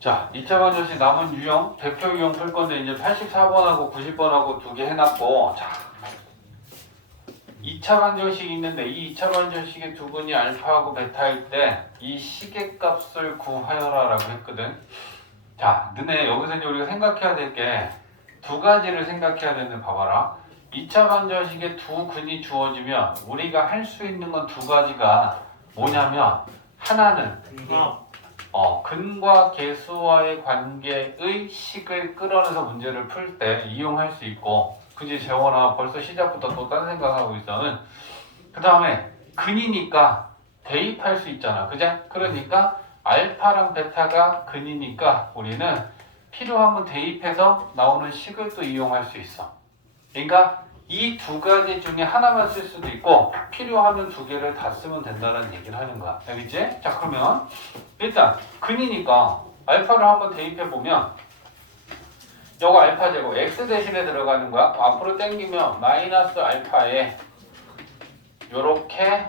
자, 2차 방정식 남은 유형, 대표 유형 풀 건데 이제 84번하고 90번하고 두 개 해놨고, 자, 2차 방정식이 있는데 이 2차 방정식의 두 분이 알파하고 베타일 때 이 시계값을 구하여라 라고 했거든. 자, 너네 여기서 이제 우리가 생각해야 될 게 두 가지를 생각해야 되는데 봐봐라. 2차 방정식에 두 근이 주어지면 우리가 할 수 있는 건 두 가지가 뭐냐면 하나는 근과 계수와의 관계의 식을 끌어내서 문제를 풀 때 이용할 수 있고, 그지? 재원아 벌써 시작부터 또 딴 생각하고 있어는. 그 다음에 근이니까 대입할 수 있잖아, 그제? 그러니까 알파랑 베타가 근이니까 우리는 필요하면 대입해서 나오는 식을 또 이용할 수 있어. 그러니까 이 두 가지 중에 하나만 쓸 수도 있고 필요하면 두 개를 다 쓰면 된다는 얘기를 하는 거야. 알겠지? 자, 그러면 일단 근이니까 알파를 한번 대입해 보면 요거 알파 제곱 x 대신에 들어가는 거야. 앞으로 당기면 마이너스 알파에 요렇게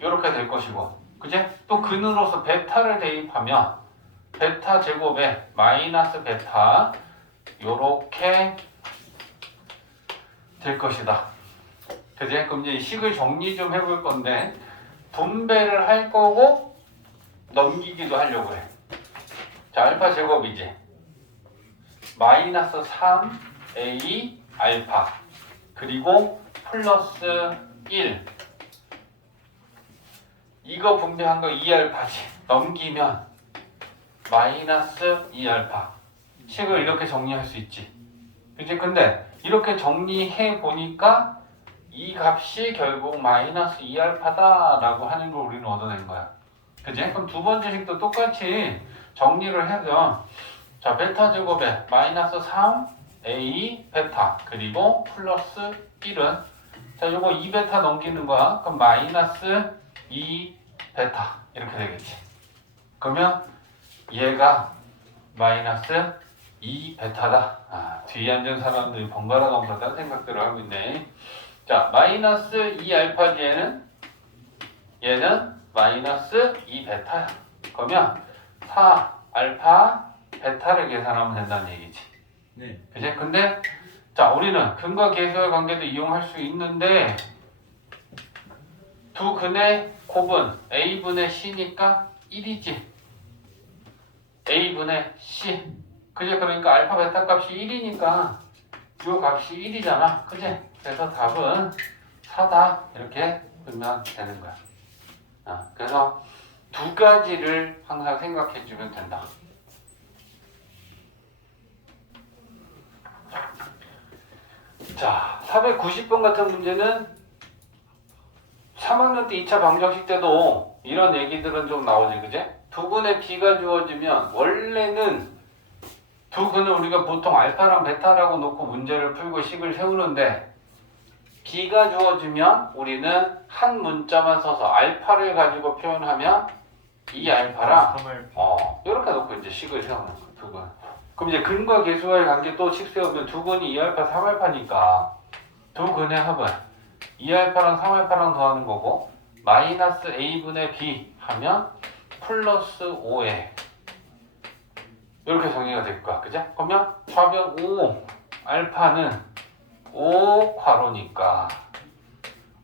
될 것이고, 그제? 또 근으로서 베타를 대입하면 베타 제곱에 마이너스 베타 요렇게 될 것이다. 그제? 그럼 이제 식을 정리 좀 해볼 건데 분배를 할 거고 넘기기도 하려고 해. 자, 알파 제곱이지. 마이너스 3a 알파 그리고 플러스 1 이거 분배한 거 2알파지. 넘기면 마이너스 2알파. 식을 이렇게 정리할 수 있지. 그치? 근데 이렇게 정리해 보니까 이 값이 결국 마이너스 2알파다 라고 하는 걸 우리는 얻어낸 거야. 그치? 그럼 두 번째 식도 똑같이 정리를 해서, 자, 베타 제곱에 마이너스 3a 베타 그리고 플러스 1은, 자, 요거 2베타 넘기는 거야. 그럼 마이너스 2베타 이렇게 되겠지. 그러면 얘가 마이너스 2베타다. 뒤에 앉은 사람들이 번갈아 가면서 딴 생각들을 하고 있네. 자, 마이너스 2알파지에는 얘는 마이너스 2베타야. 그러면 4알파 베타를 계산하면 된다는 얘기지. 네. 그치? 근데 자, 우리는 근과 계수의 관계도 이용할 수 있는데 두 근의 곱은 a분의 c니까 1이지. a분의 c. 그제? 그러니까 알파 베타 값이 1이니까 요 값이 1이잖아. 그제? 그래서 답은 4다 이렇게 보면 되는 거야. 그래서 두 가지를 항상 생각해 주면 된다. 자, 490번 같은 문제는 3학년 때 2차 방정식 때도 이런 얘기들은 좀 나오지, 그제? 두 근의 b가 주어지면 원래는 두 근을 우리가 보통 알파랑 베타라고 놓고 문제를 풀고 식을 세우는데, b가 주어지면 우리는 한 문자만 써서 알파를 가지고 표현하면 이 알파랑 이렇게 놓고 이제 식을 세우는 거야, 두 근. 그럼 이제 근과 계수와의 관계 또 식 세우면 두 근이 2알파, 3알파니까 두 근의 합은 2알파랑 3알파랑 더하는 거고, 마이너스 a분의 b 하면 플러스 5에 이렇게 정리가 될 거야. 그죠? 그러면 좌변 5 알파는 5 괄호니까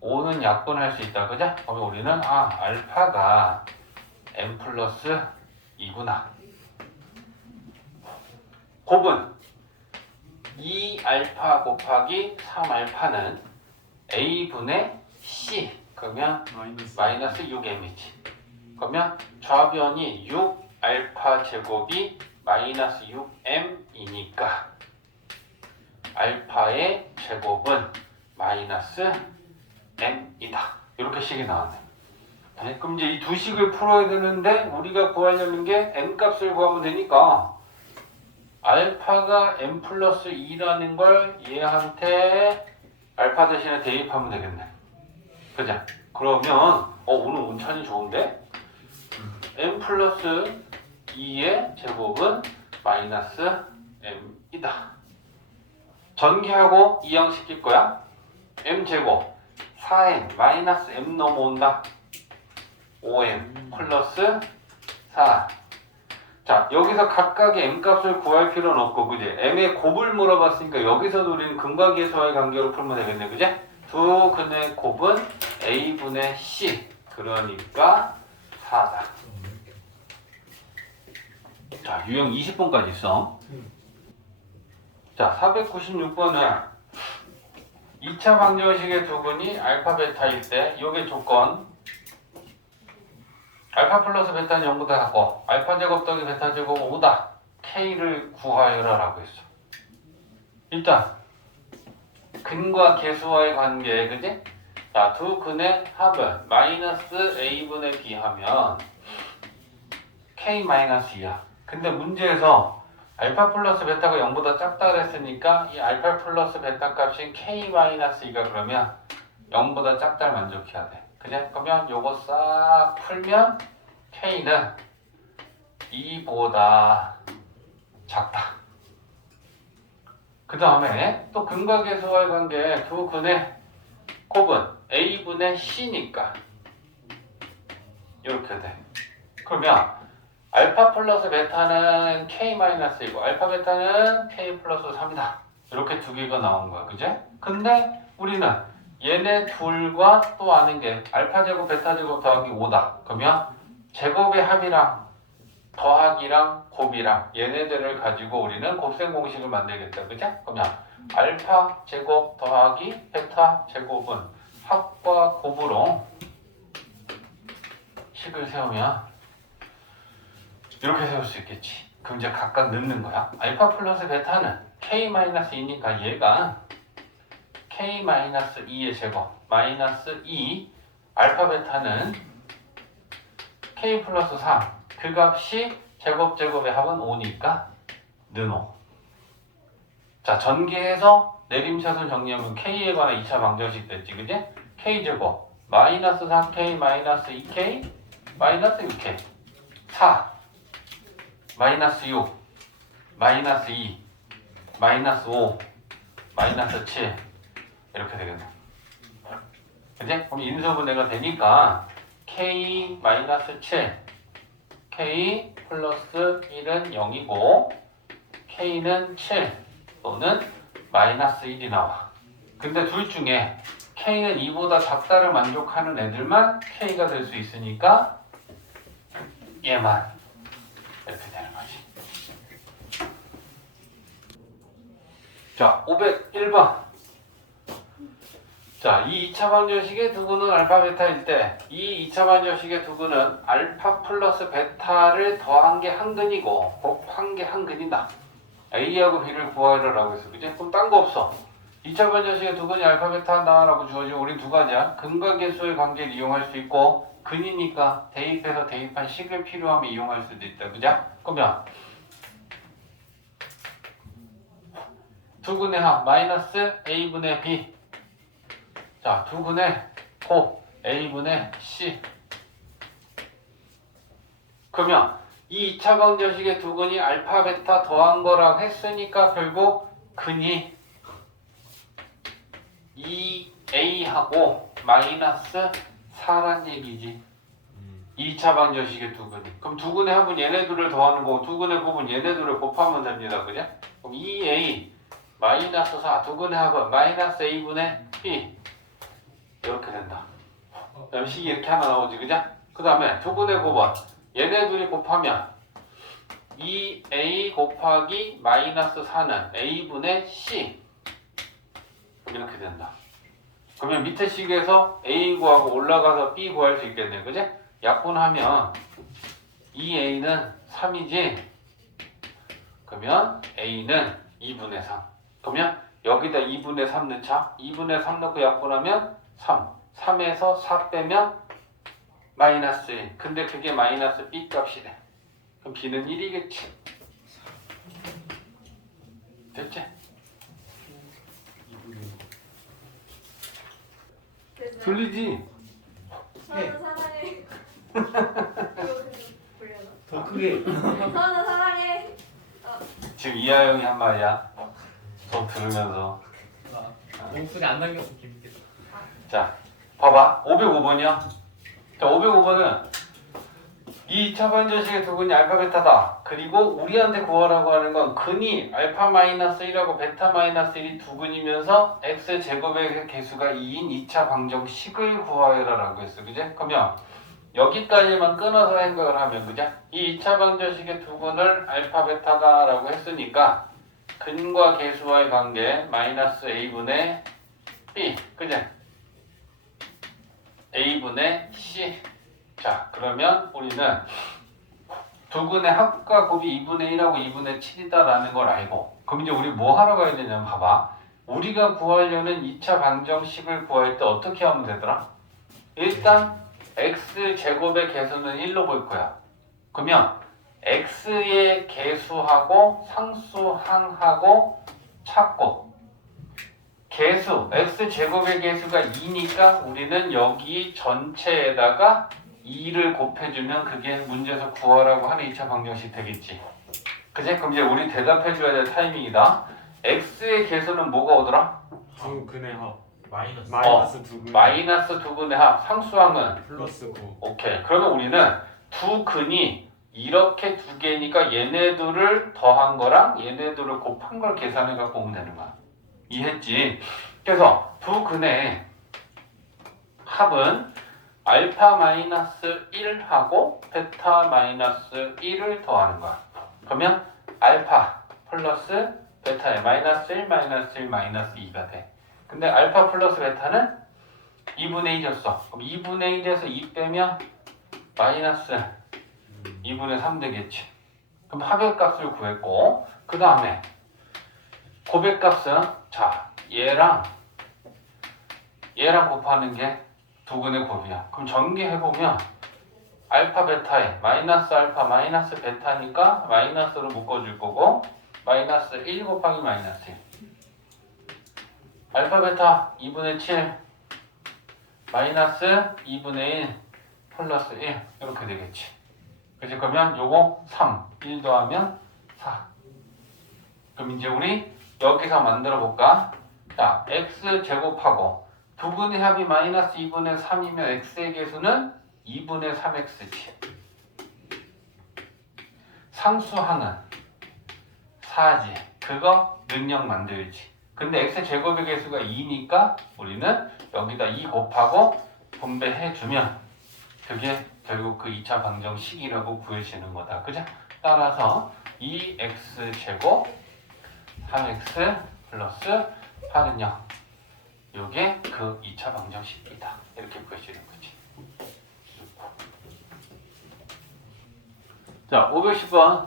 5는 약분할 수 있다. 그죠? 그러면 우리는 알파가 m 플러스 2구나. 곱은 2알파 곱하기 3알파는 a분의 c. 그러면 마이너스 6m이지. 그러면 좌변이 6알파 제곱이 마이너스 6m이니까 알파의 제곱은 마이너스 m이다. 이렇게 식이 나왔네. 네, 그럼 이제 이 두 식을 풀어야 되는데 우리가 구하려는 게 m 값을 구하면 되니까 알파가 m 플러스 2라는 걸 얘한테 알파 대신에 대입하면 되겠네. 그죠? 그러면 오늘 운찬이 좋은데? m 플러스 2의 제곱은 마이너스 m이다. 전개하고 이항시킬 거야. m 제곱 4m 마이너스 m 넘어온다. 5m 플러스 4 자, 여기서 각각의 m값을 구할 필요는 없고, 그지? m의 곱을 물어봤으니까 여기서도 우리는 근과계수와의 관계로 풀면 되겠네, 그지? 두 근의 곱은 a분의 c. 그러니까 4다. 자, 유형 20번까지 있어. 자, 496번은 2차 방정식의 두 근이 알파, 베타일 때, 요게 조건. 알파 플러스 베타는 0보다 작고 알파 제곱 더하기 베타 제곱 5다. K를 구하여라 라고 했어. 일단 근과 계수와의 관계, 그지? 자, 두 근의 합은 마이너스 A분의 B 하면 K-2야. 근데 문제에서 알파 플러스 베타가 0보다 작다 그랬으니까 이 알파 플러스 베타 값인 K-2가 그러면 0보다 작다를 만족해야 돼. 그냥 그러면 요거 싹 풀면 K는 2보다 작다. 그 다음에 또 근과 계수와의 관계 두 근의 곱은 A분의 C니까 이렇게 돼. 그러면 알파 플러스 베타는 K-이고 알파 베타는 K 플러스 3이다. 이렇게 두 개가 나온 거야. 그제? 근데 우리는 얘네 둘과 또 아는 게 알파 제곱 베타 제곱 더하기 5다. 그러면 제곱의 합이랑 더하기랑 곱이랑 얘네들을 가지고 우리는 곱셈 공식을 만들겠다. 그죠? 그러면 알파 제곱 더하기 베타 제곱은 합과 곱으로 식을 세우면 이렇게 세울 수 있겠지. 그럼 이제 각각 넣는 거야. 알파 플러스 베타는 K-2니까 얘가 K-2의 제곱 마이너스 2 알파 베타는 K 플러스 3 그 값이 제곱의 합은 5니까 는오. 자, 전개해서 내림차순 정리하면 K에 관한 2차 방정식 됐지, 그지? K제곱 마이너스 4K 마이너스 2K 마이너스 6K 4 마이너스 6 마이너스 2 마이너스 5 마이너스 7 이렇게 되겠네. 그지? 그럼 인수분해가 되니까 K 마이너스 7 K 플러스 1은 0이고 K는 7 또는 마이너스 1이 나와. 근데 둘 중에 K는 2보다 작다를 만족하는 애들만 K가 될 수 있으니까 얘만 이렇게 되는 거지. 자, 501번. 자, 이 2차 방정식의 두근은 알파 베타일 때 이 2차 방정식의 두근은 알파 플러스 베타를 더한 게 한 근이고 곱한 게 한 근이다. A하고 B를 구하라고 했어. 그치? 그럼 딴 거 없어. 2차 방정식의 두근이 알파 베타다 라고 주어지고 우린 두 가지야. 근과 계수의 관계를 이용할 수 있고 근이니까 대입해서 대입한 식을 필요하면 이용할 수도 있다. 그죠? 그러면 두근의 합 마이너스 A분의 B. 자, 두근의 곱 A분의 C. 그러면 이 2차 방정식의 두근이 알파 베타 더한 거라고 했으니까 결국 근이 2A하고 마이너스 4란 얘기지. 2차 방정식의 두근이. 그럼 두근의 합은 얘네들을 더하는 거고 두근의 곱은 얘네들을 곱하면 됩니다. 그죠? 그럼 2A 마이너스 4 두근의 합은 마이너스 A분의 B. 이렇게 된다. 식이 이렇게 하나 나오지, 그죠? 그 다음에 두근의 곱은 얘네 둘이 곱하면 2A 곱하기 마이너스 4는 A분의 C. 이렇게 된다. 그러면 밑에 식에서 A 구하고 올라가서 B 구할 수 있겠네, 그죠? 약분하면 2A는 3이지. 그러면 A는 2분의 3. 그러면 여기다 2분의 3 넣자. 2분의 3 넣고 약분하면 3. 3에서 4 빼면 마이너스 1. 근데 그게 마이너스 B 값이래. 그럼 B는 1이겠지. 됐지? 들리지? 서은아 사랑해. 이거 불려나? 더 크게. 서은아 사랑해. 지금 이하영이 한 말이야. 수업 들으면서. 목소리 안 남겨서 재밌겠다. 자, 봐봐. 505번이야. 자, 505번은 이 2차 방정식의 두근이 알파 베타다. 그리고 우리한테 구하라고 하는 건 근이 알파 마이너스 1하고 베타 마이너스 1이 두근이면서 x 제곱의 개수가 2인 2차 방정식을 구하여라라고 했어. 그제? 그러면 여기까지만 끊어서 생각을 하면 그죠? 이 2차 방정식의 두근을 알파 베타다라고 했으니까 근과 개수와의 관계 마이너스 a분의 b 그제? a분의 c. 자, 그러면 우리는 두근의 합과 곱이 2분의 1하고 2분의 7이다라는 걸 알고, 그럼 이제 우리 뭐 하러 가야 되냐면 봐봐. 우리가 구하려는 2차 방정식을 구할 때 어떻게 하면 되더라? 일단 x제곱의 개수는 1로 볼 거야. 그러면 x의 개수하고 상수항하고 찾고, 개수, x제곱의 개수가 2니까 우리는 여기 전체에다가 2를 곱해주면 그게 문제에서 구하라고 하는 2차 방정식 되겠지. 그치? 그럼 이제 우리 대답해줘야 될 타이밍이다. x의 개수는 뭐가 오더라? 두근의 합 마이너스. 마이너스 두근 마이너스 두근의 합, 상수항은? 플러스 9. 오케이. 그러면 우리는 두 근이 이렇게 두 개니까 얘네들을 더한 거랑 얘네들을 곱한 걸 계산해 갖고 오면 되는 거야. 이해했지? 그래서 두 근의 합은 알파 마이너스 1하고 베타 마이너스 1을 더하는 거야. 그러면 알파 플러스 베타에 마이너스 1, 마이너스 1, 마이너스 2가 돼. 근데 알파 플러스 베타는 2분의 1이었어. 그럼 2분의 1에서 2 빼면 마이너스 2분의 3 되겠지. 그럼 합의 값을 구했고, 그 다음에 곱의 값은 자 얘랑 곱하는 게 두근의 곱이야. 그럼 전개해보면 알파 베타에 마이너스 알파 마이너스 베타니까 마이너스로 묶어줄 거고, 마이너스 1 곱하기 마이너스 1. 알파 베타 2분의 7 마이너스 2분의 1 플러스 1 이렇게 되겠지. 그치? 그러면 요거 3 1 더하면 4. 그럼 이제 우리 여기서 만들어 볼까? 자, x 제곱하고 두근의 합이 마이너스 2분의 3이면 x의 개수는 2분의 3x지. 상수항은 4지. 그거 능력 만들지. 근데 x 제곱의 개수가 2니까 우리는 여기다 2 곱하고 분배해주면 그게 결국 그 2차 방정식이라고 구해지는 거다. 그죠? 따라서 2x 제곱 3x 플러스 8은요. 요게 그 2차 방정식이다. 이렇게 구해지는 거지. 자, 510번.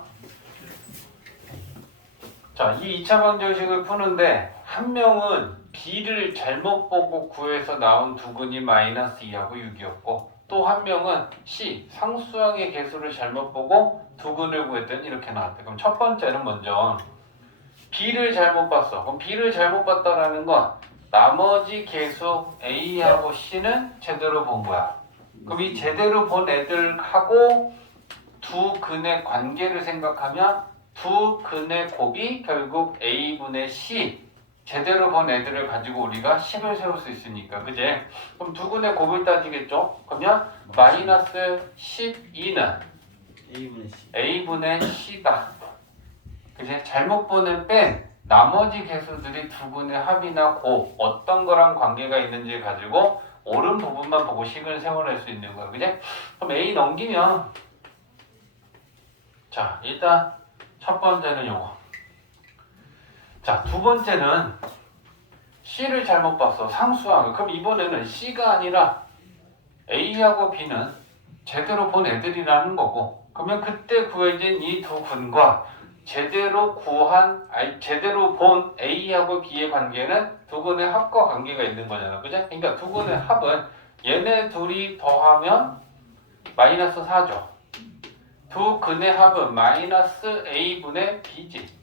자, 이 2차 방정식을 푸는데 한 명은 b를 잘못 보고 구해서 나온 두근이 마이너스 2하고 6이었고, 또 한 명은 c 상수항의 개수를 잘못 보고 두근을 구했더니 이렇게 나왔대. 그럼 첫 번째는 먼저 b를 잘못 봤어. 그럼 b를 잘못 봤다라는 건 나머지 개수 a하고 c는 제대로 본 거야. 그럼 이 제대로 본 애들하고 두 근의 관계를 생각하면 두 근의 곱이 결국 a분의 c, 제대로 본 애들을 가지고 우리가 10을 세울 수 있으니까, 그제? 그럼 두 근의 곱을 따지겠죠? 그러면 마이너스 12는 A분의 C a분의 c다. 그제? 잘못 보는 뺀 나머지 개수들이 두 근의 합이나 곱 어떤 거랑 관계가 있는지 가지고 옳은 부분만 보고 식을 세워낼 수 있는 거야. 그제? 그럼 a 넘기면, 자, 일단 첫 번째는 요거. 자, 두 번째는 C를 잘못 봤어. 상수항을. 그럼 이번에는 C가 아니라 A하고 B는 제대로 본 애들이라는 거고, 그러면 그때 구해진 이 두 근과 제대로 본 A하고 B의 관계는 두 근의 합과 관계가 있는 거잖아. 그죠? 그러니까 두 근의 합은 얘네 둘이 더하면 마이너스 4죠. 두 근의 합은 마이너스 A분의 B지.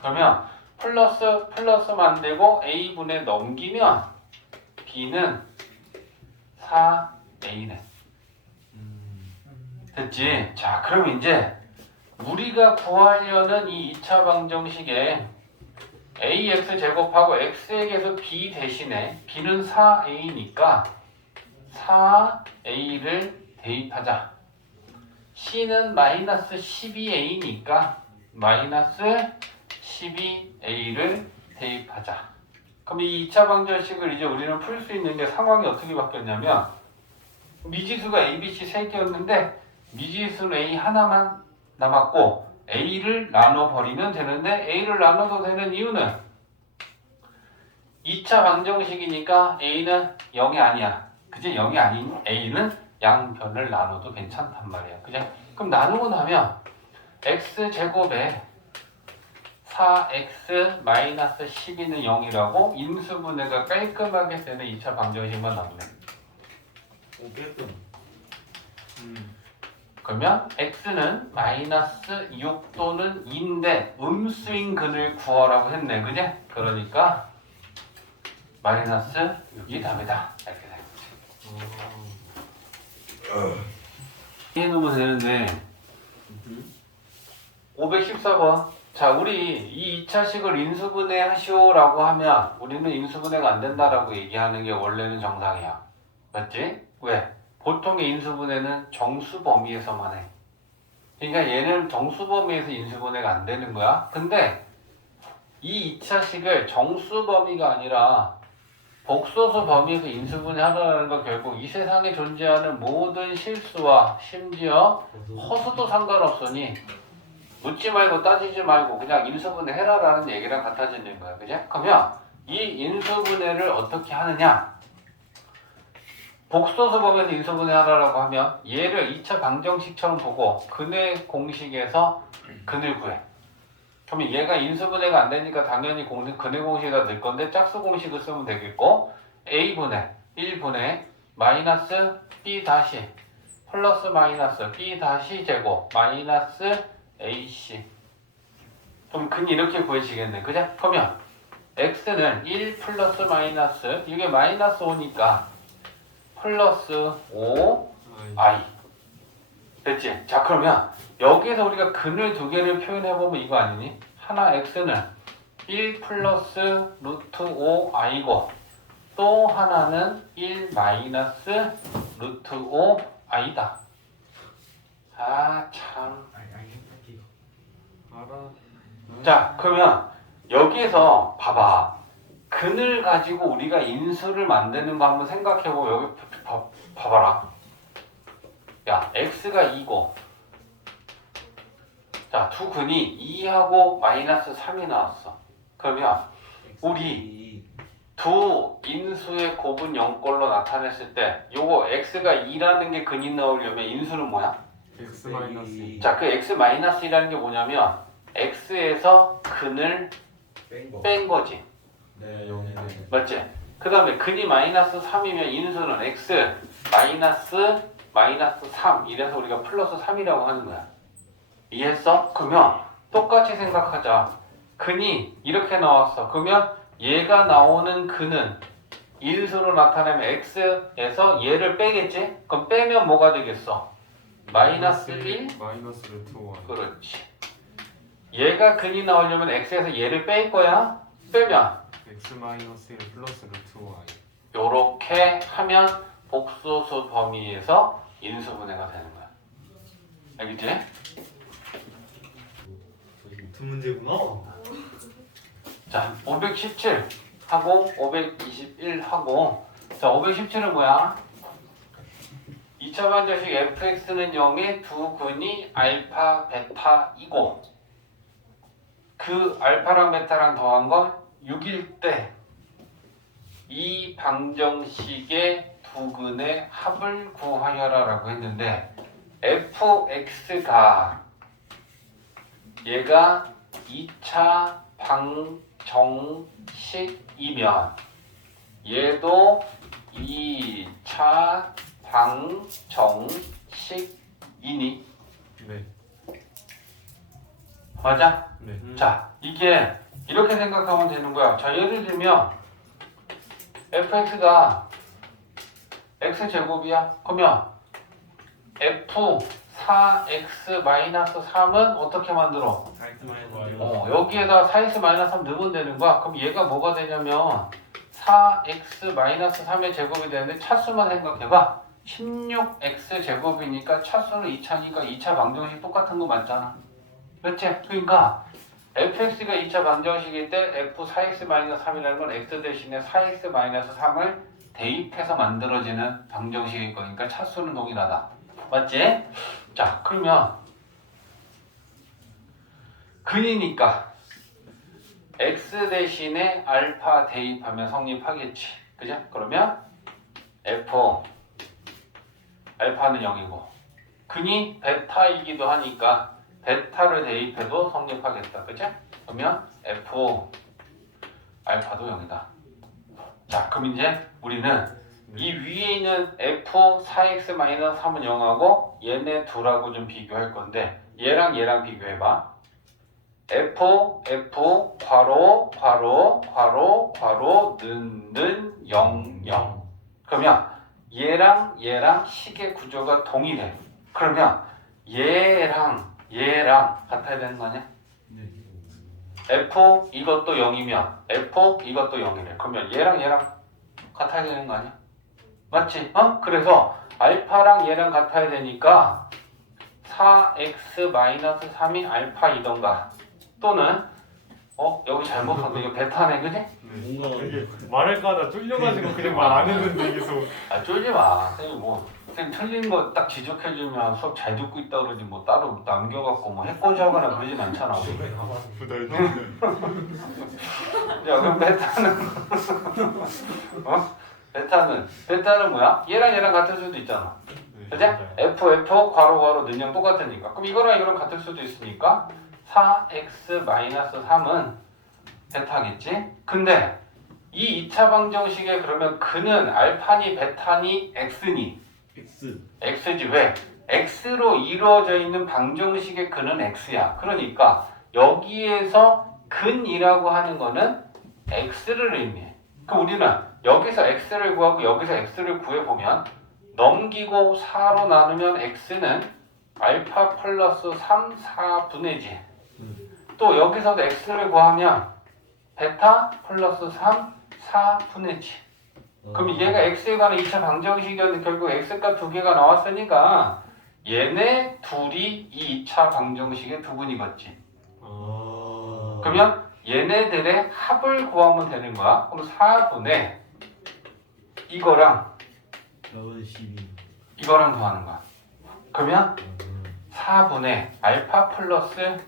그러면 플러스 만들고 A분에 넘기면 B는 4A네. 됐지? 자, 그럼 이제 우리가 구하려는 이 2차 방정식에 ax 제곱하고 x의 개수 b 대신에 b는 4a니까 4a를 대입하자. C는 마이너스 12A니까 마이너스 12A를 대입하자. 그럼 이 2차 방정식을 이제 우리는 풀 수 있는 게 상황이 어떻게 바뀌었냐면 미지수가 A, B, C 3개였는데 미지수는 A 하나만 남았고 A를 나눠버리면 되는데 A를 나눠도 되는 이유는 2차 방정식이니까 A는 0이 아니야. 그치? 0이 아닌 A는 양변을 나눠도 괜찮단 말이야. 그치? 그럼 나누고 나면 X제곱에 4X 마이너스 12는 0이라고 인수분해가 깔끔하게 되는 2차 방정식만 남네. 오 깨끔. 그러면 x는 마이너스 6 또는 2인데 음수인 근을 구하라고 했네. 그지? 그러니까 마이너스 6이 답이다. 이렇게 되는 거지. 해놓으면 되는데 514번. 자, 우리 이 2차식을 인수분해 하시오라고 하면 우리는 인수분해가 안 된다라고 얘기하는 게 원래는 정상이야. 맞지? 왜? 보통의 인수분해는 정수 범위에서만 해. 그러니까 얘는 정수 범위에서 인수분해가 안 되는 거야. 근데 이 2차식을 정수 범위가 아니라 복소수 범위에서 인수분해 하라는 건 결국 이 세상에 존재하는 모든 실수와 심지어 허수도 상관없으니 묻지 말고 따지지 말고 그냥 인수분해 해라라는 얘기랑 같아지는 거야. 그죠? 그러면 이 인수분해를 어떻게 하느냐? 복소수 범위에서 인수분해 하라고 하면 얘를 2차 방정식처럼 보고 근의 공식에서 근을 구해. 그러면 얘가 인수분해가 안 되니까 당연히 근의 공식에다 넣을 건데 짝수 공식을 쓰면 되겠고 A분의 1분의 마이너스 B 다시 플러스 마이너스 B 다시 제곱 마이너스 AC. 그럼 근이 이렇게 구해지겠네. 그죠? 그러면 X는 1 플러스 마이너스 이게 마이너스 5니까 플러스 5i 됐지? 자 그러면 여기에서 우리가 근을 두 개를 표현해보면 이거 아니니? 하나 x는 1 플러스 루트 5i고 또 하나는 1 마이너스 루트 5i다. 아 참. 알아. 자 그러면 여기에서 봐봐. 근을 가지고 우리가 인수를 만드는 거 한번 생각해보고 여기 봐봐라. 야 x가 2고 자 두 근이 2하고 마이너스 3이 나왔어. 그러면 우리 두 인수의 곱은 0꼴로 나타냈을 때 요거 x가 2라는 게 근이 나오려면 인수는 뭐야? X 마이너스. 자 그 x 마이너스 2라는 게 뭐냐면 x에서 근을 뺀 거지. 네, 0이네. 맞지? 그 다음에 근이 마이너스 3이면 인수는 x 마이너스 3 이래서 우리가 플러스 3이라고 하는 거야. 이해했어? 그러면 똑같이 생각하자. 근이 이렇게 나왔어. 그러면 얘가 나오는 근은 인수로 나타내면 x에서 얘를 빼겠지? 그럼 빼면 뭐가 되겠어? 마이너스 1? 마이너스 루트 5. 그렇지. 얘가 근이 나오려면 x에서 얘를 뺄 거야? 빼면 X 마이너스 1 플러스 루트 5i. 요렇게 하면 복소수 범위에서 인수분해가 되는 거야. 알겠지? 두 문제구나. 자, 517 하고 521 하고 자, 517은 뭐야? 2차 방정식 fx는 0의 두 근이 알파, 베타이고 그 알파랑 베타랑 더한 건 6일 때 이 방정식의 두 근의 합을 구하여라라고 했는데 fx가 얘가 2차 방정식이면 얘도 2차 방정식이니? 네. 맞아? 네. 자, 이게 이렇게 생각하면 되는 거야. 자, 예를 들면 fx가 x제곱이야. 그러면 f 4x-3은 어떻게 만들어? 여기에다 4x-3 넣으면 되는 거야. 그럼 얘가 뭐가 되냐면 4x-3의 제곱이 되는데 차수만 생각해봐. 16x 제곱이니까 차수는 2차니까 2차 방정식 똑같은 거 맞잖아. 그렇지? 그러니까 fx가 2차 방정식일 때 f 4x-3이라는 건 x 대신에 4x-3을 대입해서 만들어지는 방정식일 거니까 차수는 동일하다. 맞지? 자, 그러면 근이니까 x 대신에 알파 대입하면 성립하겠지. 그죠? 그러면 f 알파는 0이고 근이 베타이기도 하니까 베타를 대입해도 성립하겠다. 그죠? 그러면 f 알파도 0이다. 자, 그럼 이제 우리는 이 위에 있는 f 4x-3은 0하고 얘네 둘하고 좀 비교할 건데 얘랑 비교해봐. f 괄호 는 0 0. 그러면 얘랑 식의 구조가 동일해. 그러면 얘랑 같아야 되는 거 아니야? f 이것도 0이면 f 이것도 0이래. 그러면 얘랑 같아야 되는 거 아니야? 맞지? 그래서 알파랑 얘랑 같아야 되니까 4x-3이 알파이던가 또는 여기 잘못 썼네. 이거 베타네, 그지? 뭔가 이게 말할까 하다 쫄려가지고 그냥 말 안 했는데 계속. 아, 쫄지 마. 선생님 선생님 틀린 거 딱 지적해주면 수업 잘 듣고 있다 그러지 뭐 따로 남겨갖고 해코지하거나 그러진 않잖아. 부덜. 야, 그럼 베타는 베타는 뭐야? 얘랑 같을 수도 있잖아. 그지? f 괄호 는영 똑같으니까. 그럼 이거랑 같을 수도 있으니까 4x-3은 베타겠지? 근데 이 2차 방정식에 그러면 근은 알파니 베타니 x니? x지. 왜? x로 이루어져 있는 방정식의 근은 x야. 그러니까 여기에서 근이라고 하는 거는 x를 의미해. 그럼 우리는 여기서 x를 구하고 여기서 x를 구해보면 넘기고 4로 나누면 x는 알파 플러스 3, 4분의 지. 또 여기서도 x를 구하면 베타 플러스 3, 4분의 지. 그럼 얘가 x에 관한 2차 방정식이었는데 결국 x값 두 개가 나왔으니까 얘네 둘이 이 2차 방정식의 두 분이겠지. 그러면 얘네들의 합을 구하면 되는 거야. 그럼 4분의 이거랑 이거랑 더하는 거야. 그러면 4분의 알파 플러스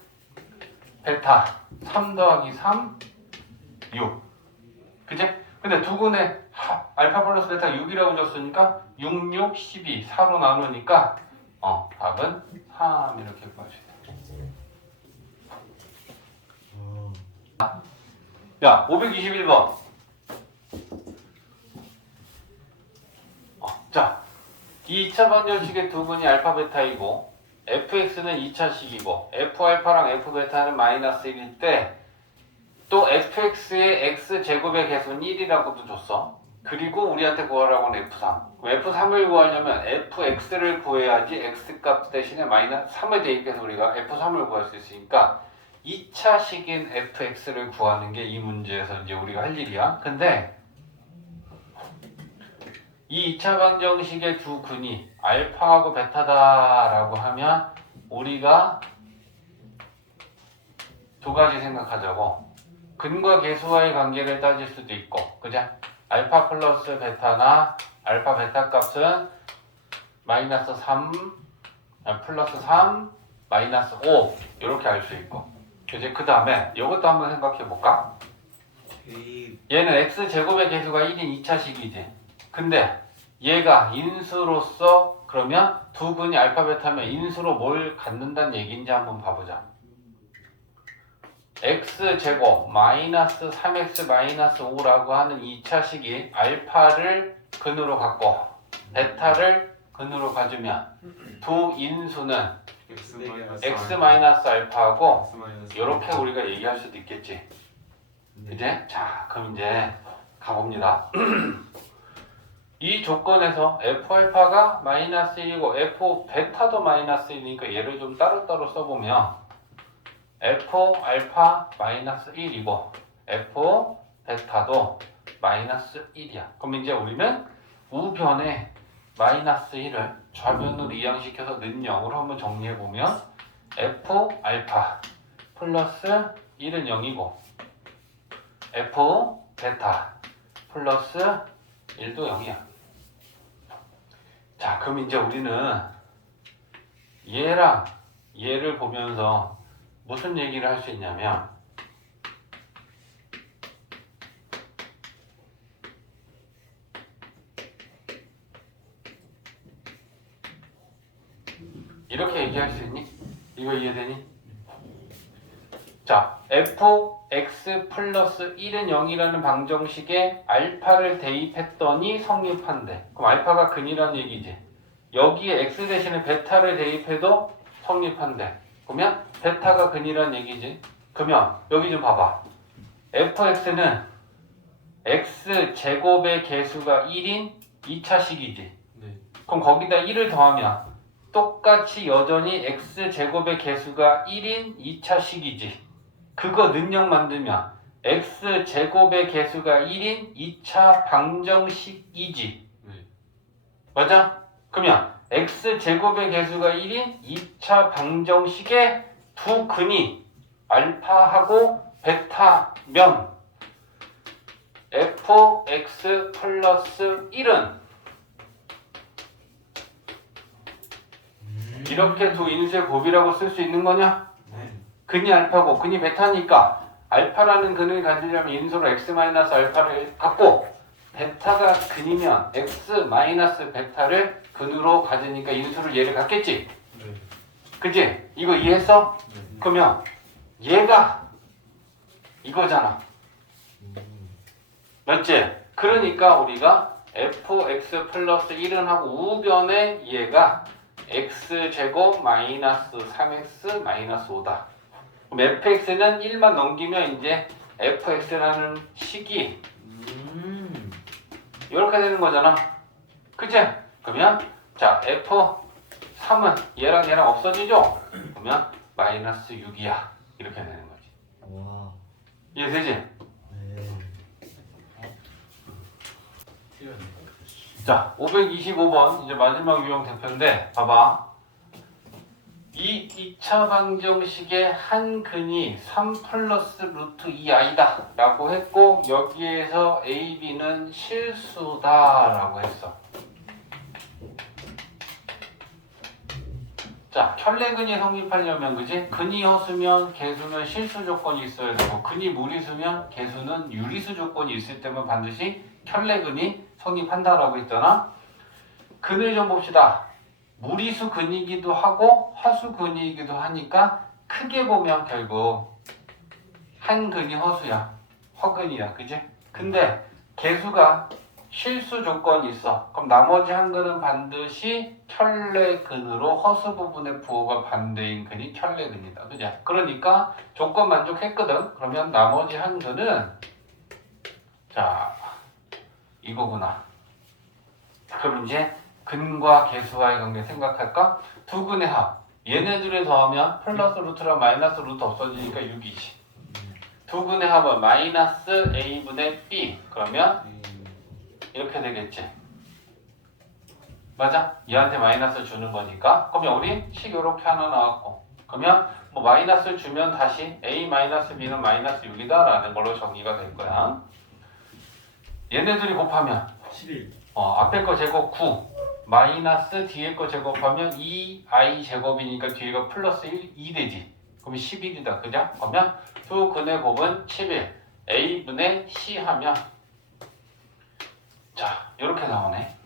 베타 3 더하기 3 6. 그치? 근데 두 분의 알파 플러스 베타 6이라고 줬으니까 6, 6, 12 4로 나누니까 답은 3 이렇게 구할 수 있다. 야, 521번. 자, 이 2차 방정식의 두 분이 알파 베타이고 fx는 2차식이고 f알파랑 f베타는 마이너스 1일 때 또 fx의 x제곱의 개수는 1이라고도 줬어. 그리고 우리한테 구하라고 하는 f3. f3을 구하려면 fx를 구해야지 x값 대신에 마이너스 3을 대입해서 우리가 f3을 구할 수 있으니까 2차식인 fx를 구하는 게 이 문제에서 이제 우리가 할 일이야. 근데 이 2차 방정식의 두 근이 알파하고 베타다라고 하면 우리가 두 가지 생각하자고. 근과 계수와의 관계를 따질 수도 있고, 그죠? 알파 플러스 베타나 알파 베타 값은 마이너스 3, 플러스 3, 마이너스 5 이렇게 알 수 있고. 이제 그 다음에 이것도 한번 생각해 볼까? 얘는 x제곱의 개수가 1인 2차식이지. 근데 얘가 인수로서 그러면 두 근이 알파 베타면 인수로 뭘 갖는다는 얘기인지 한번 봐보자. x제곱 마이너스 3x 마이너스 5라고 하는 2차식이 알파를 근으로 갖고 베타를 근으로 가주면 두 인수는 x 마이너스 알파하고 이렇게 우리가 얘기할 수도 있겠지. 이제 자, 그럼 이제 가봅니다. 이 조건에서 f알파가 마이너스 1이고 f베타도 마이너스 1이니까 얘를 좀 따로따로 써보면 f알파 마이너스 1이고 f베타도 마이너스 1이야. 그럼 이제 우리는 우변에 마이너스 1을 좌변으로 이항시켜서 는 0으로 한번 정리해보면 f 알파 플러스 1은 0이고 f 베타 플러스 1도 0이야. 자, 그럼 이제 우리는 얘랑 얘를 보면서 무슨 얘기를 할 수 있냐면 이렇게 얘기할 수 있니? 이거 이해되니? 자, fx 플러스 1은 0이라는 방정식에 알파를 대입했더니 성립한대. 그럼 알파가 근이란 얘기지. 여기에 x 대신에 베타를 대입해도 성립한대. 그러면 베타가 근이란 얘기지. 그러면 여기 좀 봐봐. fx는 x 제곱의 개수가 1인 2차식이지. 네. 그럼 거기다 1을 더하면 똑같이 여전히 x 제곱의 개수가 1인 2차식이지. 그거 능력 만들면 x 제곱의 개수가 1인 2차 방정식이지. 네. 맞아? 그러면 x 제곱의 개수가 1인 2차 방정식의 두 근이 알파하고 베타면 fx 플러스 1은 이렇게 두 인수의 곱이라고 쓸 수 있는 거냐? 네. 근이 알파고 근이 베타니까 알파라는 근을 가지려면 인수로 x 마이너스 알파를 갖고 베타가 근이면 x 마이너스 베타를 근으로 가지니까 인수를 얘를 갖겠지? 네. 그치? 이거 이해했어? 네. 그러면 얘가 이거잖아. 맞지? 그러니까 우리가 fx 플러스 1은 하고 우변에 얘가 x제곱 마이너스 3x 마이너스 5다. 그럼 fx는 1만 넘기면 이제 fx라는 식이 이렇게 되는 거잖아. 그치? 그러면 자 f3은 얘랑 얘랑 없어지죠? 그러면 마이너스 6이야. 이렇게 되는 거지. 와. 이해되지? 네. 자, 525번 이제 마지막 유형 대표인데 봐봐. 이 2차 방정식의 한 근이 3 플러스 루트 2i다 라고 했고 여기에서 a, b는 실수다 라고 했어. 자, 켤레근이 성립하려면 그지? 근이 허수면 개수는 실수 조건이 있어야 되고 근이 무리수면 개수는 유리수 조건이 있을 때만 반드시 켤레근이 성립한다라고 했잖아. 근을 좀 봅시다. 무리수 근이기도 하고 허수 근이기도 하니까 크게 보면 결국 한 근이 허수야. 허근이야. 그지? 근데 개수가 실수 조건이 있어. 그럼 나머지 한 근은 반드시 켤레근으로 허수 부분의 부호가 반대인 근이 켤레근이다. 그죠? 그러니까 조건 만족했거든. 그러면 나머지 한 근은 자 이거구나. 그럼 이제 근과 개수와의 관계 생각할까? 두 근의 합. 얘네들을 더하면 플러스 루트랑 마이너스 루트 없어지니까 6이지. 두 근의 합은 마이너스 a분의 b. 그러면 이렇게 되겠지. 맞아? 얘한테 마이너스 주는 거니까. 그러면 우리 식 이렇게 하나 나왔고. 그러면 뭐 마이너스 주면 다시 a 마이너스 b는 마이너스 6이다 라는 걸로 정리가 될 거야. 얘네들이 곱하면 11. 앞에 거 제곱 9 마이너스 뒤에 거 제곱하면 2i 제곱이니까 뒤에가 플러스 2 되지. 그럼 11이다. 그죠? 그러면 두 근의 곱은 11 a분의 c 하면 자 이렇게 나오네.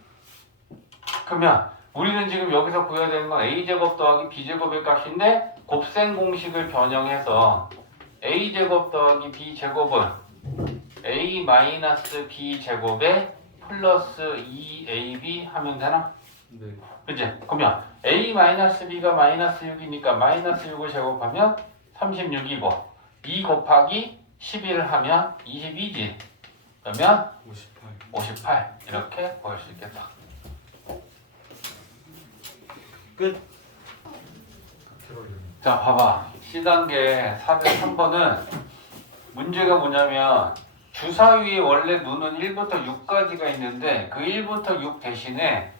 그러면 우리는 지금 여기서 구해야 되는 건 a제곱 더하기 b제곱의 값인데 곱셈 공식을 변형해서 a제곱 더하기 b제곱은 a 마이너스 b제곱에 플러스 2ab 하면 되나? 네. 그치? 그러면 a 마이너스 b가 마이너스 6이니까 마이너스 6을 제곱하면 36이고 2 곱하기 11 하면 22지. 그러면 58 이렇게 구할 수 있겠다. 끝. 자 봐봐. C단계 403번은 문제가 뭐냐면 주사위에 원래 눈은 1부터 6까지가 있는데 그 1부터 6 대신에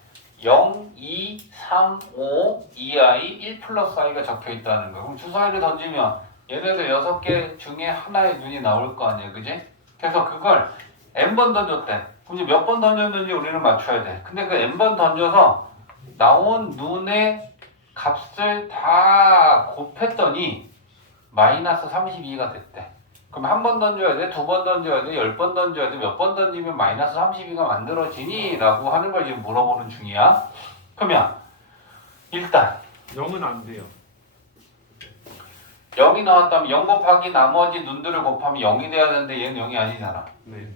0, 2, 3, 5, 2i, 1 플러스 i가 적혀 있다는 거야. 그럼 주사위를 던지면 얘네들 6개 중에 하나의 눈이 나올 거 아니야, 그지? 그래서 그걸 n번 던졌대. 그럼 이제 몇 번 던졌는지 우리는 맞춰야 돼. 근데 그 n번 던져서 나온 눈의 값을 다 곱했더니 마이너스 32가 됐대. 그럼 한 번 던져야 돼? 2번 던져야 돼? 10번 던져야 돼? 몇 번 던지면 마이너스 32가 만들어지니? 라고 하는 걸 지금 물어보는 중이야. 그러면 일단 0은 안 돼요. 0이 나왔다면 0 곱하기 나머지 눈들을 곱하면 0이 돼야 되는데 얘는 0이 아니잖아. 네.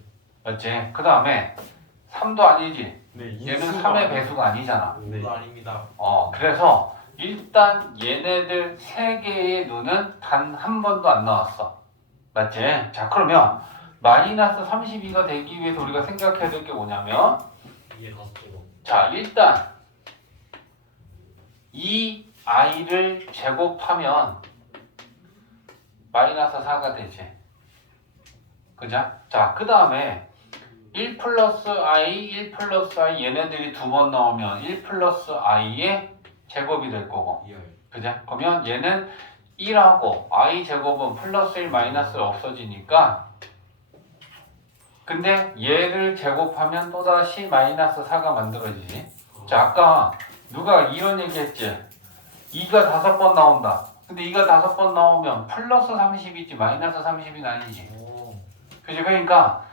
맞지? 그 다음에 3도 아니지? 네. 얘는 인수가 3의 배수가 아니잖아. 네. 그거 아닙니다. 그래서 일단 얘네들 3개의 눈은 단 한 번도 안 나왔어. 맞지? 자, 그러면 마이너스 32가 되기 위해서 우리가 생각해야 될 게 뭐냐면 이게 다섯 개고. 자, 일단 이 i를 제곱하면 마이너스 4가 되지. 그죠? 자, 그 다음에 1 플러스 i, 1 플러스 i 얘네들이 2번 나오면 1 플러스 i의 제곱이 될 거고. 그죠? 그러면 얘는 1하고 i 제곱은 플러스 1 마이너스 없어지니까 근데 얘를 제곱하면 또다시 마이너스 4가 만들어지지. 자, 아까 누가 이런 얘기 했지? 2가 5번 나온다. 근데 2가 5번 나오면 플러스 30이지 마이너스 30이 아니지. 오. 그지? 그러니까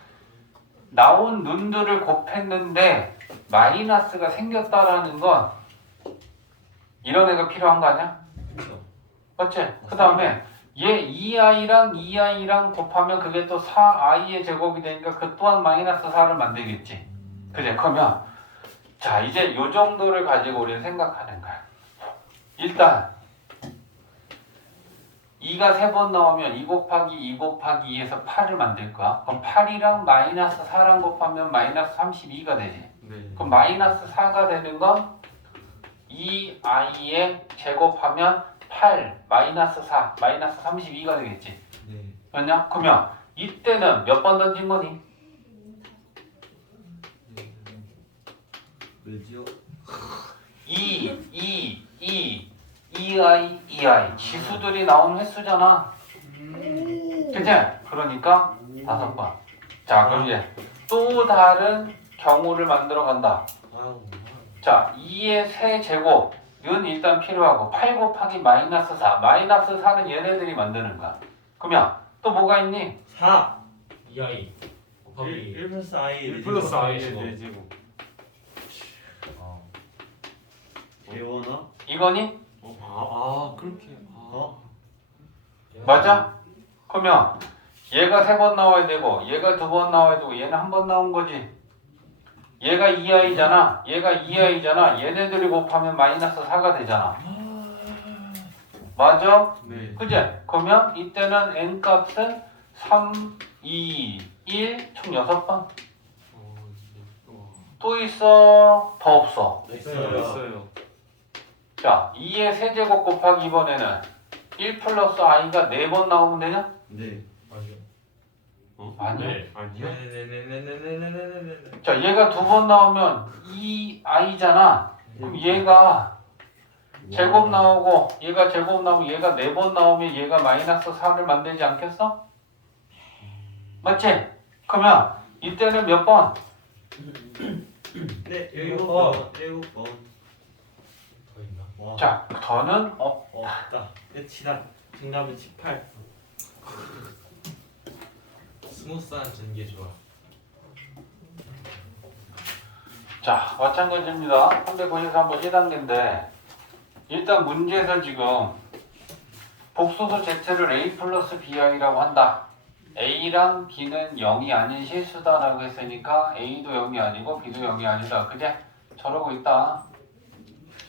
나온 눈들을 곱했는데 마이너스가 생겼다라는 건 이런 애가 필요한 거 아니야? 그렇죠. 맞지? 그 다음에 얘 2i랑 2i랑 곱하면 그게 또 4i의 제곱이 되니까 그 또한 마이너스 4를 만들겠지. 그래? 그러면 자, 이제 요 정도를 가지고 우리는 생각하는 거야. 일단 2가 3번 나오면 2 곱하기 2 곱하기 2에서 8을 만들 거야. 그럼 8이랑 마이너스 4랑 곱하면 마이너스 32가 되지. 네. 그럼 마이너스 4가 되는 건 2i에 제곱하면 8 마이너스 4 마이너스 32가 되겠지. 네. 맞냐? 그러면 이때는 몇 번 던진 거니? 왜지요? 2i, 2i 지수들이 나오는 횟수잖아. 그치? 그러니까 5번. 자, 그럼 이제 또 다른 경우를 만들어 간다. 아우. 자, 2의 세제곱은 일단 필요하고 8 곱하기 마이너스 4 마이너스 4는 얘네들이 만드는 거야. 그러면 또 뭐가 있니? 4. 2i 곱하기 1 플러스 i. 1 플러스 i의 4제곱. 개원아? 이거니? 그렇게. 어? 맞아? 그러면 얘가 3번 나와야 되고 얘가 2번 나와야 되고 얘는 한 번 나온 거지. 얘가 2i잖아. 얘가 2i잖아. 얘네들이 곱하면 마이너스 4가 되잖아. 맞아? 네. 그지? 그러면 이때는 n값은 3, 2, 1 총 6번. 또 있어? 더 없어? 있어요. 자, 2의 세제곱 곱하기 이번에는 1 플러스 i가 4번 나오면 되냐? 네. 아니요. 아니요. 네. 아니요. 네네네네네네네네네. 자, 얘가 2번 나오면 2i잖아. 그럼 얘가 제곱 나오고 얘가 제곱 나오고 얘가 4번 나오면 얘가 마이너스 4를 만들지 않겠어? 맞지? 그러면 이때는 몇 번? 네, 7번. 7번. 더 있나? 와. 자, 더는 없다. 끝이다. 정답은 18. 스무스한 전개 좋아. 자, 마찬가지입니다. 393번 1단계인데 일단 문제에서 지금 복소수 z를 a 플러스 bi라고 한다. a랑 b는 0이 아닌 실수다라고 했으니까 a도 0이 아니고 b도 0이 아니다. 그제? 저러고 있다.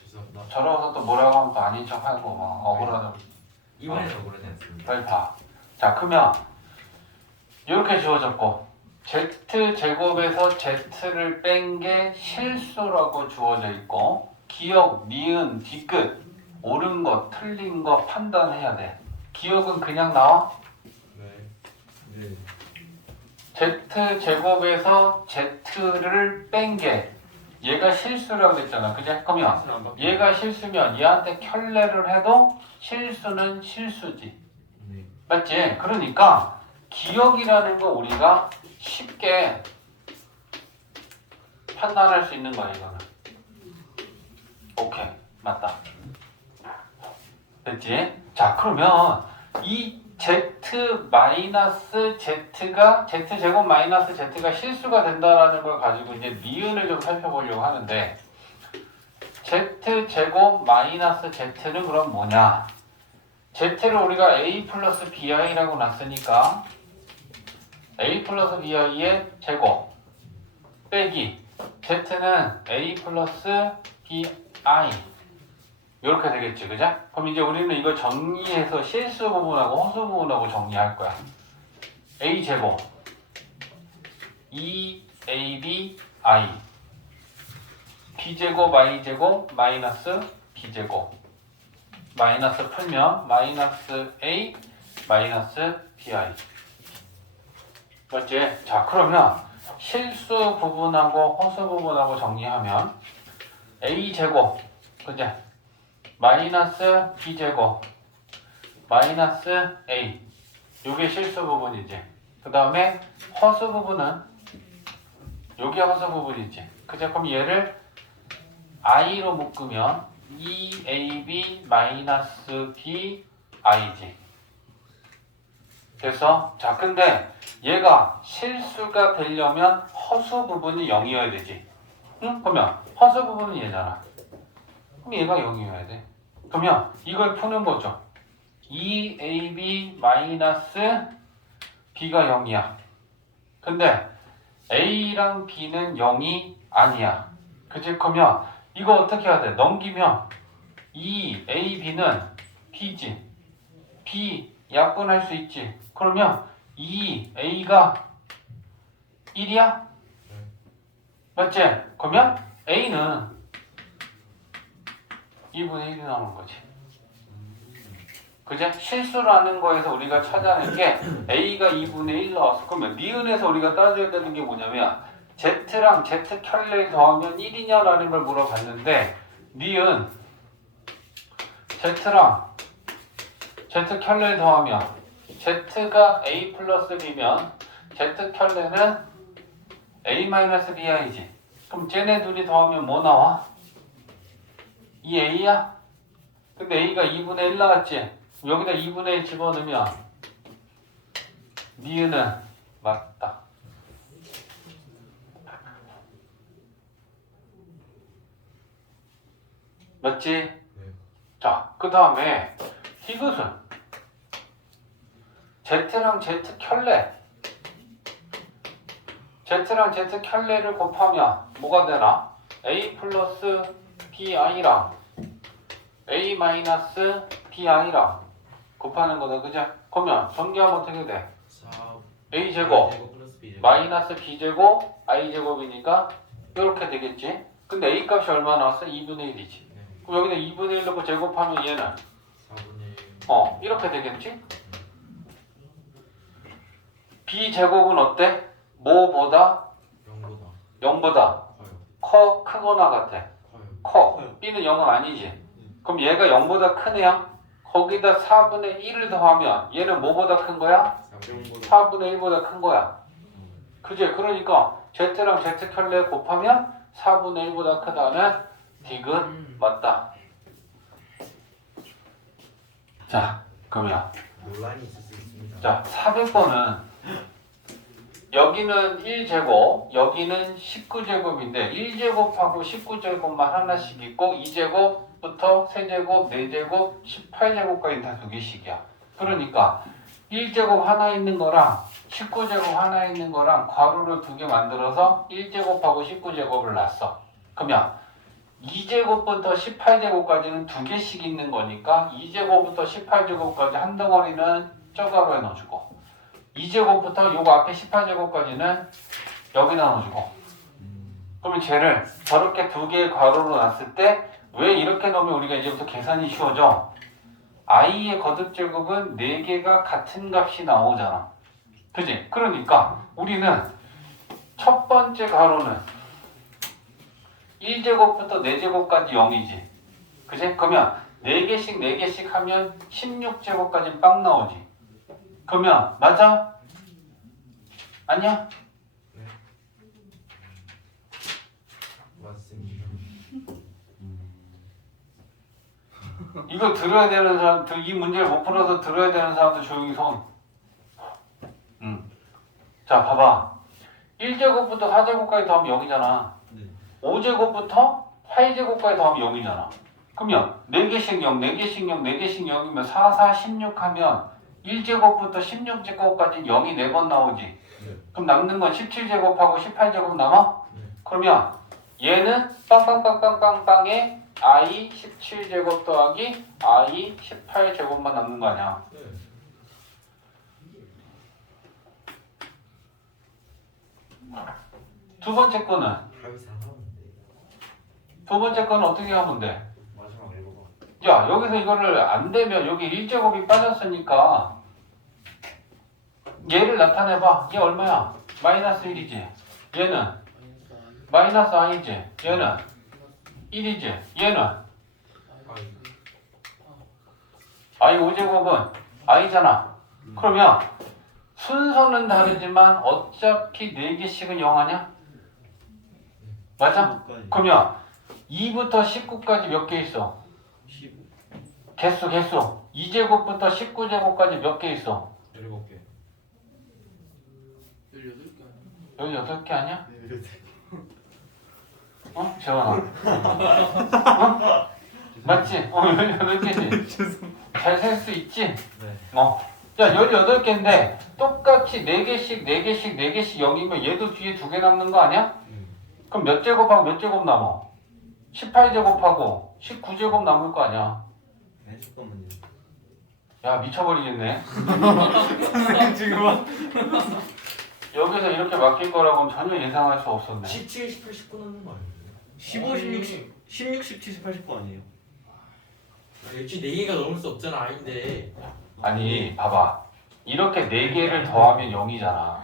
죄송합니다. 저러고서 또 뭐라고 하면 또 아닌 척하고 막 억울하다고. 이번에도 그러지 않습니다. 빨리 봐. 자, 그러면 이렇게 주어졌고 z제곱에서 z를 뺀 게 실수라고 주어져 있고 기억, 니은, 뒤끝 옳은 거, 틀린 거 판단해야 돼. 기억은 그냥 나와? 네. 네. z제곱에서 z를 뺀 게 얘가 실수라고 그랬잖아. 그지? 그러면 안 바뀌어. 얘가 실수면 얘한테 켤레를 해도 실수는 실수지. 네. 맞지? 그러니까 기억이라는 거 우리가 쉽게 판단할 수 있는 거야 이거는. 오케이 맞다. 됐지? 자 그러면 이 z 마이너스 z가 z제곱 마이너스 z가 실수가 된다라는 걸 가지고 이제 니은을 좀 살펴보려고 하는데 z제곱 마이너스 z는 그럼 뭐냐? z를 우리가 a 플러스 bi라고 놨으니까 a 플러스 bi의 제곱 빼기 z는 a 플러스 bi 이렇게 되겠지, 그죠? 그럼 이제 우리는 이걸 정리해서 실수 부분하고 허수 부분하고 정리할 거야. a 제곱 2ab i b 제곱 i 제곱 마이너스 b 제곱 마이너스 풀면 마이너스 a 마이너스 bi 맞지? 자 그러면 실수 부분하고 허수 부분하고 정리하면 a 제곱 그죠? 마이너스 b제곱 마이너스 a 요게 실수 부분이지. 그 다음에 허수 부분은 요게 허수 부분이지. 그죠? 그럼 얘를 i로 묶으면 2ab 마이너스 bi지. 됐어? 자 근데 얘가 실수가 되려면 허수 부분이 0이어야 되지. 응? 그러면 허수 부분은 얘잖아. 그럼 얘가 0이어야 돼. 그러면 이걸 푸는 거죠. 2ab 마이너스 b가 0이야. 근데 a랑 b는 0이 아니야. 그치? 그러면 이거 어떻게 해야 돼? 넘기면 2ab는 b지. b 약분할 수 있지. 그러면 2a가 1이야? 맞지? 그러면 a는 2분의 1이 나오는 거지. 그죠? 실수라는 거에서 우리가 찾아낸 게 A가 2분의 1 나왔어. 그러면 니은에서 우리가 따져야 되는 게 뭐냐면 Z랑 Z 켤레 더하면 1이냐라는 걸 물어봤는데 니은 Z랑 Z 켤레 더하면 Z가 A 플러스 B면 Z 켤레는 A 마이너스 BI지. 그럼 쟤네 둘이 더하면 뭐 나와? 이 A야? 근데 A가 2분의 1 나왔지? 여기다 2분의 1 집어넣으면 니은은 맞다. 맞지? 네. 자, 그 다음에 이것은 Z랑 Z 켤레 Z랑 Z 켤레를 곱하면 뭐가 되나? A 플러스 BI랑 A 마이너스 BI랑 곱하는 거다, 그죠? 그러면 전개하면 어떻게 돼? 4 A 제곱 플러스 B 제곱 마이너스 B제곱 I 제곱이니까 이렇게 되겠지? 근데 A 값이 얼마 나왔어? 2분의 1이지. 네. 그럼 여기다 2분의 1 넣고 제곱하면 얘는 4분의 1 이렇게 되겠지? B제곱은 어때? 뭐보다? 0보다 0보다 커요. 크거나 같아. 커요. 커. B는 0은 아니지. 그럼 얘가 0보다 큰 애야? 거기다 4분의 1을 더하면 얘는 뭐보다 큰 거야? 4분의 1보다 큰 거야. 그지? 그러니까 Z랑 Z 켤레 곱하면 4분의 1보다 크다는 디귿 맞다. 자, 그러면 논란이 있을 수 있습니다. 자, 400번은 여기는 1제곱, 여기는 19제곱인데 1제곱하고 19제곱만 하나씩 있고 2제곱부터 3제곱, 4제곱, 18제곱까지 다 2개씩이야. 그러니까 1제곱 하나 있는 거랑 19제곱 하나 있는 거랑 괄호를 2개 만들어서 1제곱하고 19제곱을 놨어. 그러면 2제곱부터 18제곱까지는 2개씩 있는 거니까 2제곱부터 18제곱까지 한 덩어리는 저 가로에 넣어주고 2제곱부터 요거 앞에 18제곱까지는 여기다 넣어주고 그러면 쟤를 저렇게 2개의 괄호로 놨을 때 왜 이렇게 넣으면 우리가 이제부터 계산이 쉬워져? i의 거듭제곱은 4개가 같은 값이 나오잖아. 그지? 그러니까 우리는 첫 번째 가로는 1제곱부터 4제곱까지 0이지. 그지? 그러면 4개씩 4개씩 하면 16제곱까지 빵 나오지. 그러면 맞아? 아니야? 맞습니다. 이거 들어야 되는 사람, 이 문제를 못 풀어서 들어야 되는 사람도 조용히 손. 자, 봐봐. 1제곱부터 4제곱까지 더하면 0이잖아. 네. 5제곱부터 8제곱까지 더하면 0이잖아. 그러면 4개씩 0, 4개씩 0, 4개씩 0이면 4, 4, 16 하면 1제곱부터 16제곱까지 0이 4번 나오지. 네. 그럼 남는 건 17제곱하고 18제곱 남아? 네. 그러면 얘는 빵빵빵빵빵빵에 i 17제곱 더하기 i 18제곱만 남는 거 아니야. 네. 두 번째 거는 답이 4나오는데. 두 번째 거는 어떻게 하면 돼? 마지막 읽어봐. 야, 여기서 이거를 안 되면 여기 1제곱이 빠졌으니까 얘를 나타내봐. 얘 얼마야? 마이너스 1이지. 얘는 마이너스 i지. 얘는 1이지. 얘는 i 5제곱은 i잖아. 그러면 순서는 다르지만 어차피 4개씩은 0 아냐? 맞아? 그러면 2부터 19까지 몇 개 있어? 15. 개수 2제곱부터 19제곱까지 몇 개 있어? 17개. 18개 아니야? 네. 어? 재원아. 어? 맞지? 18개지? 잘 셀 수 있지? 네. 야, 18개인데 똑같이 4개씩 4개씩 4개씩 0이면 얘도 뒤에 2개 남는 거 아니야? 그럼 몇 제곱하고 몇 제곱 남아? 18제곱하고 19제곱 남을 거 아니야? 네, 잠깐만요. 야, 미쳐버리겠네. 지금 여기서 이렇게 맡길 거라고는 전혀 예상할 수 없었네. 17, 18, 19 넣는 거 아니에요? 15, 16, 17, 18, 19 아니에요? 역시 4개가 넘을 수 없잖아, 아닌데. 아니, 봐봐. 이렇게 4개를 더하면 0이잖아.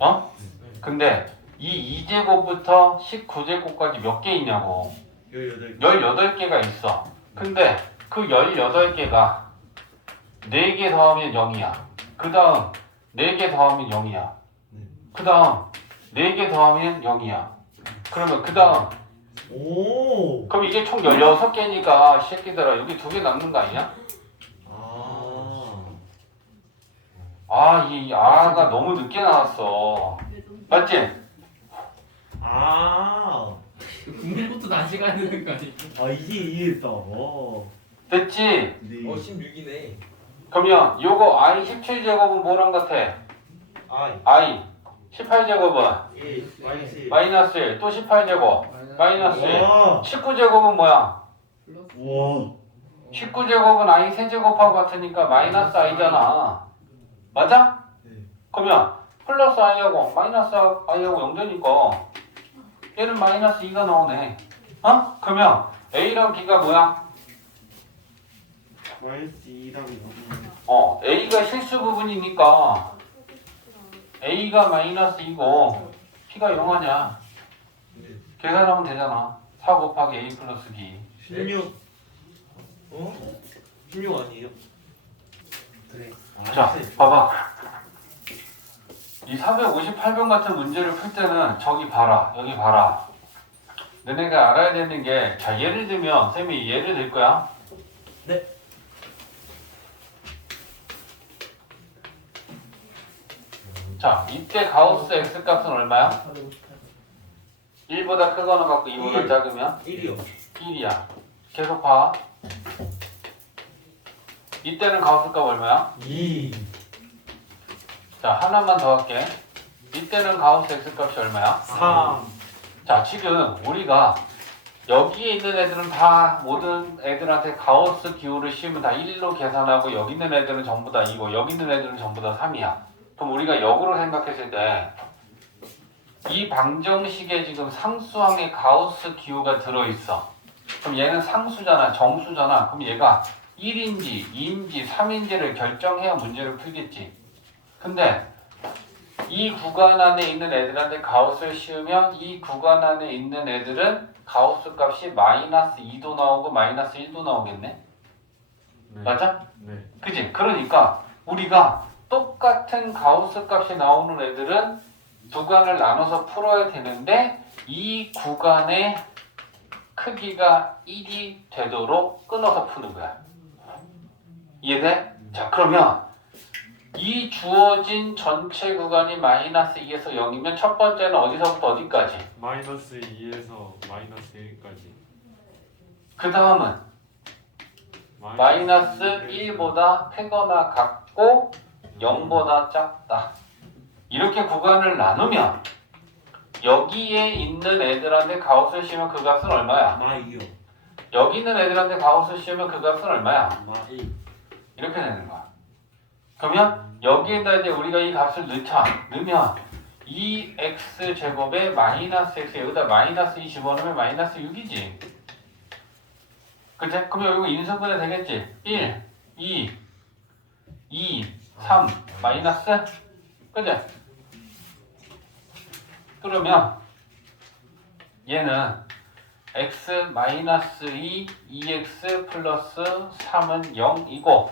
어? 근데 이 2제곱부터 19제곱까지 몇 개 있냐고. 18개. 18개가 있어. 근데 그 18개가 4개 더하면 0이야. 그 다음 4개 더하면 0이야. 그 다음 4개 더하면 0이야. 그러면 그 다음 오! 그럼 이게 총 16개니까 이 새끼들아 여기 2개 남는 거 아니야? 아. 이 아가 너무 늦게 나왔어. 맞지? 아. 국물부터 다시 가야 되는 거 아니야? 아, 이게 이해했다. 됐지? 네. 16이네. 그러면 요거 i 17제곱은 뭐랑 같아? i 18제곱은 1, 마이너스 1. 마이너스 1, 또 18제곱 마이너스 1. 와. 19제곱은 뭐야? 와. 19제곱은 i 세제곱하고 같으니까 마이너스 i잖아. 맞아? 네. 그러면 플러스 i하고 마이너스 i하고 0되니까 얘는 마이너스 2가 나오네. 어? 그러면 a랑 b가 뭐야? 마이너스 2랑 a가 실수 부분이니까 a가 마이너스 2고 b가 0하냐? 네. 계산하면 되잖아. 4 곱하기 a 플러스 b. 16. 16 아니에요? 그래. 자, 봐봐. 이 458번 같은 문제를 풀 때는 저기 봐라, 여기 봐라. 너네가 알아야 되는 게, 자, 예를 들면, 쌤이 예를 들 거야. 네. 자, 이때 가우스 x값은 얼마야? 1보다 크거나 같고 2보다 1. 작으면 1이요. 1이야. 계속 봐. 이때는 가우스 값 얼마야? 2. 자, 하나만 더 할게. 이때는 가우스 x 값이 얼마야? 3. 자, 지금 우리가 여기에 있는 애들은 다 모든 애들한테 가우스 기호를 씌우면 다 1로 계산하고 여기 있는 애들은 전부 다 2고 여기 있는 애들은 전부 다 3이야. 그럼 우리가 역으로 생각했을 때 이 방정식에 지금 상수항에 가우스 기호가 들어있어. 그럼 얘는 상수잖아, 정수잖아. 그럼 얘가 1인지 2인지 3인지를 결정해야 문제를 풀겠지. 근데 이 구간 안에 있는 애들한테 가우스를 씌우면 이 구간 안에 있는 애들은 가우스 값이 마이너스 2도 나오고 마이너스 1도 나오겠네. 네. 맞아? 네. 그지? 그러니까 우리가 똑같은 가우스 값이 나오는 애들은 구간을 나눠서 풀어야 되는데 이 구간의 크기가 1이 되도록 끊어서 푸는 거야. 이해돼? 자, 그러면 이 주어진 전체 구간이 마이너스 2에서 0이면 첫 번째는 어디서부터 어디까지? 마이너스 2에서 마이너스 1까지. 그 다음은 마이너스 1보다 크거나 같고 0보다 작다. 이렇게 구간을 나누면 여기에 있는 애들한테 가우스를 씌우면 그 값은 얼마야? 마이요. 여기 있는 애들한테 가우스를 씌우면 그 값은 얼마야? 마이. 이렇게 되는 거야. 그러면 여기에다 이제 우리가 이 값을 넣으면 2x 제곱에 마이너스 x 여기다 마이너스 2 집어넣으면 마이너스 6이지. 그치? 그럼 이거 인수분해 되겠지? 1, 2, 3 마이너스 그치? 그러면 얘는 x 마이너스 2, 2x 플러스 3은 0이고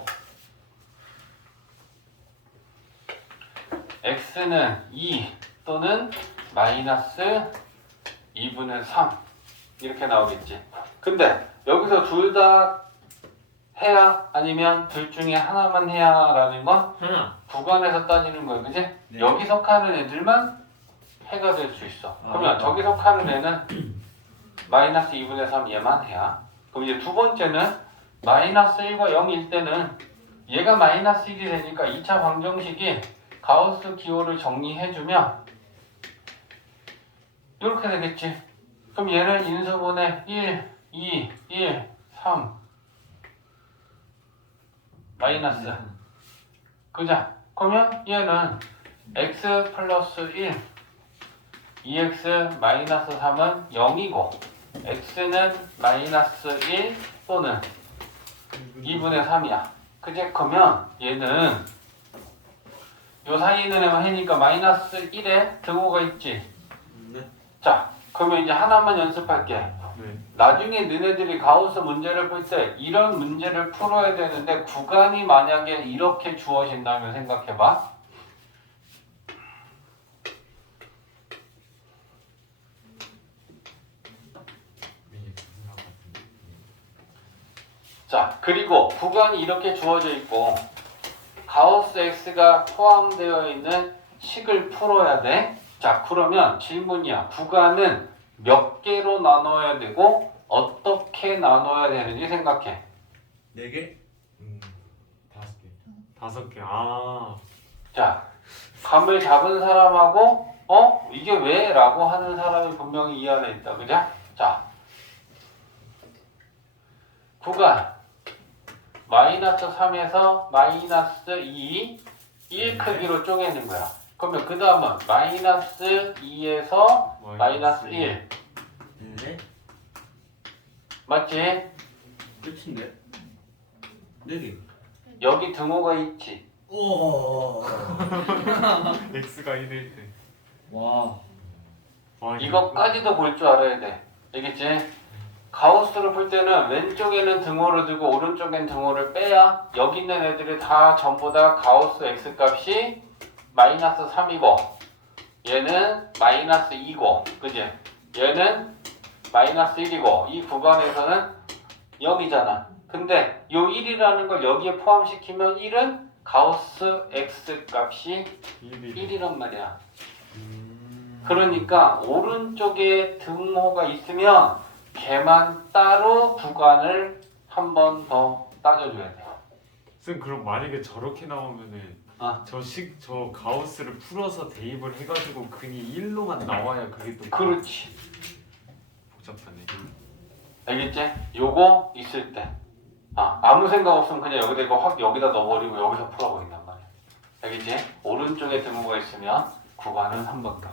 x는 2 또는 마이너스 2분의 3 이렇게 나오겠지. 근데 여기서 둘 다 해야 아니면 둘 중에 하나만 해야라는 건 하나. 구간에서 따지는 거예요. 그지? 네. 여기 속하는 애들만 해가 될 수 있어. 그러면 저기 속하는 애는 마이너스 2분의 3 얘만 해야. 그럼 이제 두 번째는 마이너스 1과 0일 때는 얘가 마이너스 1이 되니까 2차 방정식이 가우스 기호를 정리해주면 이렇게 되겠지. 그럼 얘는 인수분해 1, 2, 1, 3 마이너스 그죠? 그러면 얘는 x 플러스 1 2x 마이너스 3은 0이고 x는 마이너스 1 또는 2분의 3이야. 그제? 그러면 얘는 요 사이에 있는 애만 해니까 마이너스 1에 등호가 있지. 네. 자, 그러면 이제 하나만 연습할게. 네. 나중에 너네들이 가우스 문제를 풀 때 이런 문제를 풀어야 되는데 구간이 만약에 이렇게 주어진다면 생각해봐. 자, 그리고 구간이 이렇게 주어져 있고 가우스 x가 포함되어 있는 식을 풀어야 돼. 자, 그러면 질문이야. 구간은 몇 개로 나눠야 되고 어떻게 나눠야 되는지 생각해. 4개? 5개. 5개. 아. 자, 감을 잡은 사람하고 이게 왜? 라고 하는 사람이 분명히 이 안에 있다. 그죠? 자, 구간 마이너스 3에서 마이너스 2, 1 크기로 쪼개는 거야. 그러면 그 다음은 마이너스 2에서 마이너스 1 네. 맞지? 끝인데? 4개. 여기 등호가 있지. 오. x가 1일 때. 와. 와, 이것까지도 볼 줄 알아야 돼. 알겠지? 가우스를 풀 때는 왼쪽에는 등호를 두고 오른쪽엔 등호를 빼야 여기 있는 애들이 다 전부 다 가우스 x 값이 마이너스 3이고 얘는 마이너스 2고 그지? 얘는 마이너스 1이고 이 구간에서는 0이잖아. 근데 요 1이라는 걸 여기에 포함시키면 1은 가우스 x 값이 1이란 말이야. 그러니까 오른쪽에 등호가 있으면 걔만 따로 구간을 한 번 더 따져줘야 돼. 쌤 그럼 만약에 저렇게 나오면은 저 가우스를 풀어서 대입을 해가지고 근이 1로만 나와야 그게 또 그렇지. 복잡하네. 알겠지? 요거 있을 때 아무 생각 없으면 그냥 여기다 이거 확 여기다 넣어버리고 여기서 풀어버린단 말이야. 알겠지? 오른쪽에 등호가 있으면 구간은 한 번 더.